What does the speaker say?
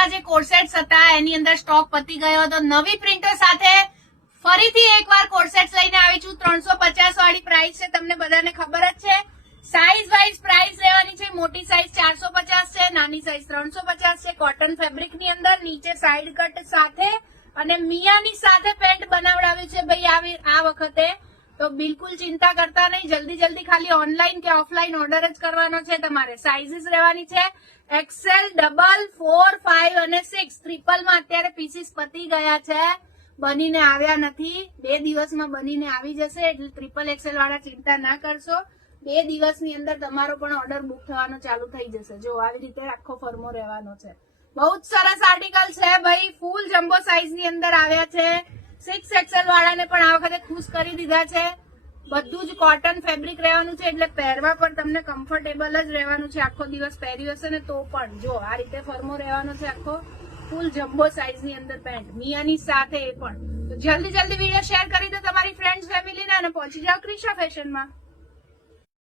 જૂના જે કોર્સેટ્સ હતા એની અંદર સ્ટોક પતી ગયો હતો. નવી પ્રિન્ટો સાથે ફરીથી એકવાર કોર્સેટ્સ લઈને આવી છું. 350 વાળી પ્રાઇસ છે, તમને બધાને ખબર જ છે. સાઇઝ વાઇઝ પ્રાઇસ રહેવાની છે. મોટી સાઇઝ 450 છે, નાની સાઇઝ 350 છે. કોટન ફેબ્રિક ની અંદર નીચે સાઈડ કટ સાથે અને મિયાની સાથે પેન્ટ બનાવડાવ્યું છે ભાઈ આ વખતે. તો બિલકુલ ચિંતા કરતા નહીં, જલ્દી ખાલી ઓનલાઈન કે ઓફલાઈન ઓર્ડર જ કરવાનો છે તમારે. સાઇઝીસ રહેવાની છે એક્સેલ, ડબલ, 4, 5 અને 6. ટ્રિપલમાં અત્યારે પીસીસ પતી ગયા છે, બનીને આવ્યા નથી. 2 દિવસમાં બનીને આવી જશે, એટલે ટ્રિપલ એક્સેલ વાળા ચિંતા ના કરશો. 2 દિવસની અંદર તમારો પણ ઓર્ડર બુક થવાનો ચાલુ થઈ જશે. જો આવી રીતે આખો ફરમો રહેવાનો છે. બહુ જ સરસ આર્ટિકલ છે ભાઈ. ફૂલ જમ્બો સાઇઝ ની અંદર આવ્યા છે. 6 એક્સેલ વાળાને પણ આ વખતે ખુશ કરી દીધા છે. બધું જ કોટન ફેબ્રિક રહેવાનું છે, એટલે પહેરવા પર તમને કમ્ફર્ટેબલ જ રહેવાનું છે. આખો દિવસ પહેર્યું હશે ને તો પણ જો આ રીતે ફરમો રહેવાનો છે આખો. ફૂલ જમ્બો સાઇઝ ની અંદર પેન્ટ મિયાની સાથે એ પણ. તો જલ્દી વિડીયો શેર કરી દો તમારી ફ્રેન્ડ્સ ફેમિલીને અને પહોંચી જાઓ ક્રિશા ફેશનમાં.